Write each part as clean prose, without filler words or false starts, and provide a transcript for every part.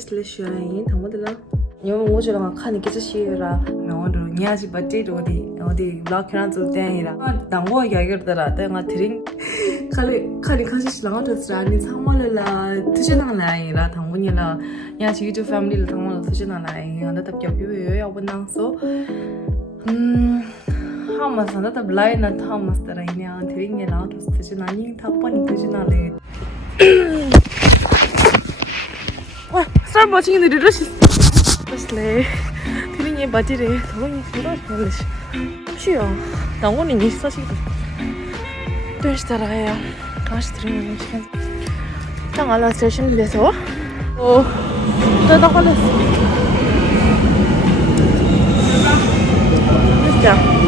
실례시아인 당모들라 요 모주랑 칸이 계시라 명원으로 니아지 버티도 어디 블록이랑 좀 땡이라 당고 이야기들아 내가 드린 칼이 가시시랑 어쩌스라니 상월라 드시는 나이라 당분이라 니아지 유튜브 패밀리를 당모로 드시는 나이 안다 답겨요 여분당서 하마스 안다 블라이나 타마스라 이냐 드린게 나도 드시나니 답번이 드시나래 와, 쌀 마치기는 이러시. 그래. 드링이 맞이래. 더러니 그러시. 쉬어. 나오는 이 사시기도. 되시더라요. 다시 드링이 시간. 땅 알아 스테이션 돼서. 저다 걸렸어. 진짜.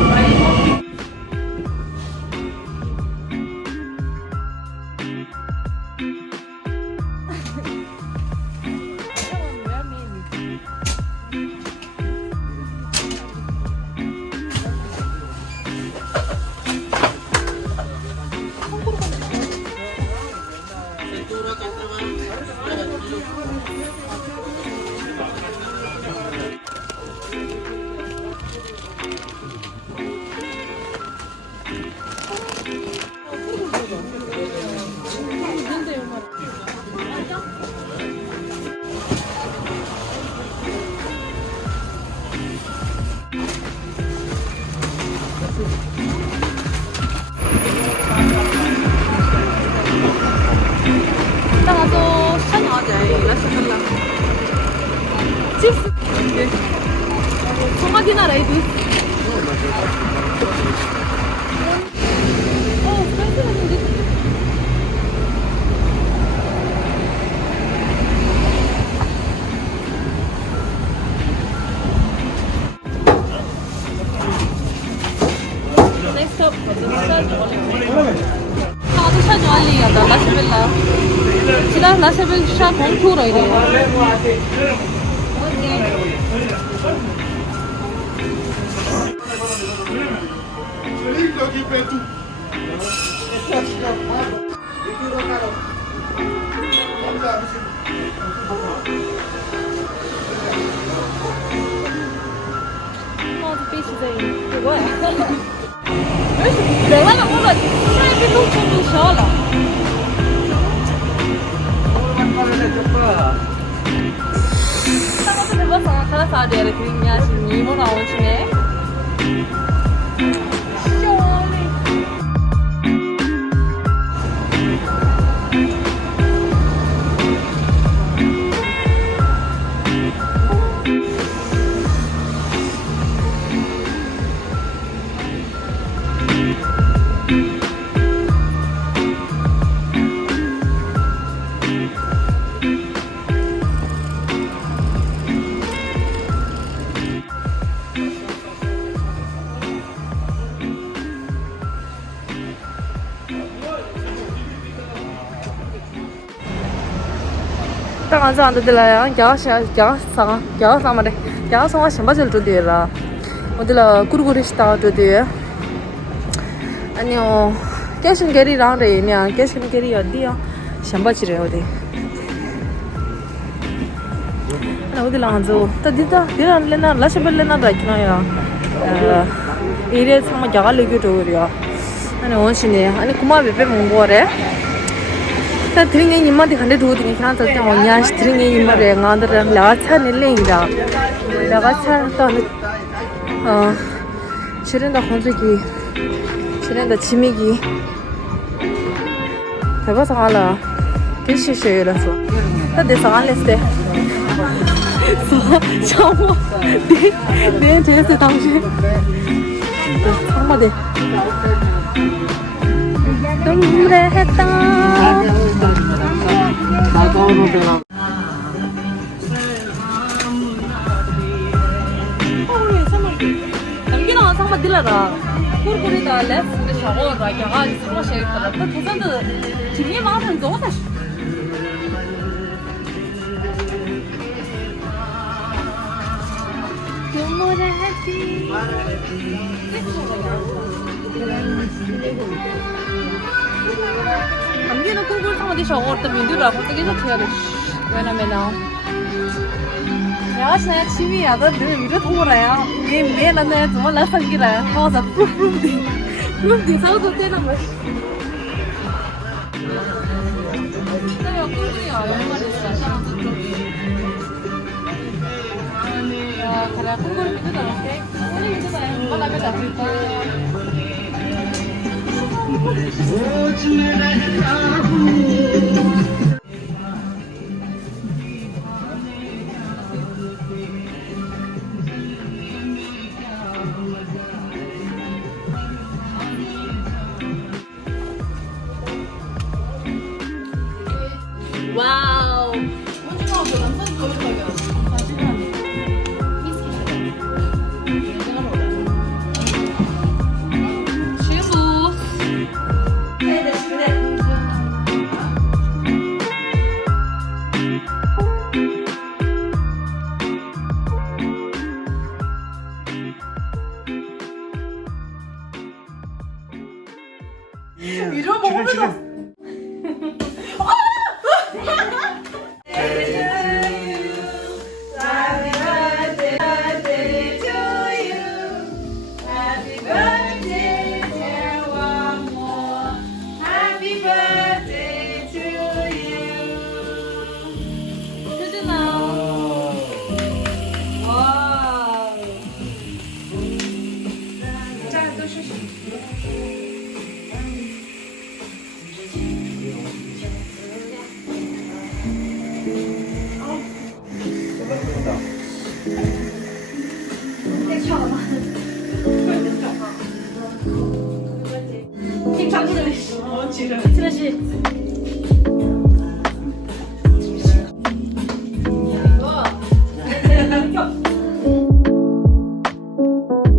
송아디나라 이거. Next up, هذا شجع علي هذا لا شبلا كده لا شبل شاف كورة إليه ما تبيش زي 내가 나보다 사람이 너무 좋아라. 상어도 대박 상어 사dia le kirinya ni mo naon chine. 땅안 사는데 들라야 야사 말해 야사와 심바질 도되라 어디라 구르구리스타 도되 아니요 깨신 게리랑 레냐 깨신 게리 어디야 심바질에 어디 나 어디라 안조 따디다 디란레나 라샤벨레나 라이나야 이래 상마 야갈레교 도리야 아니 원신이 아니 고마베베 몽고래 ता 드링이 님한테 간데 도우딩이 그냥 절대 뭐냐 드링이 님한테 나한테 라차 닐레이다 라차 또 실은다 혼자기 실은다 지미기 대박서 알아 대시셔라서 다 대상 알레스테 정말 내 제스 당신 정말대 눈물에 했다 나가오는 사람 우리 상마디 남기나 상마딜라라 코르코리다 레스 근데 샤워가 야가지 상마 쉐이터라 또 도산도 지미 마음은 너무 사실 뭐라 하지? 감기는 꿀꿀 상어 đi sổ tập mình đưa ra không cái rất thiệt rồi vậy là mày nào 야, 진짜 취미야. 너 늘 이래 통보라야. 얘 나는 정말 나상기라. 하와서 프롬디 사우도 때는 거. 내가 꿀꿀이야. 얼마나 야, 그래 꿀꿀 믿어다 오케이. 꿀꿀 믿어다. 뭐라 그러다 줄까? 와우. 이런 거 보면서 팀 장군을 지금 트래시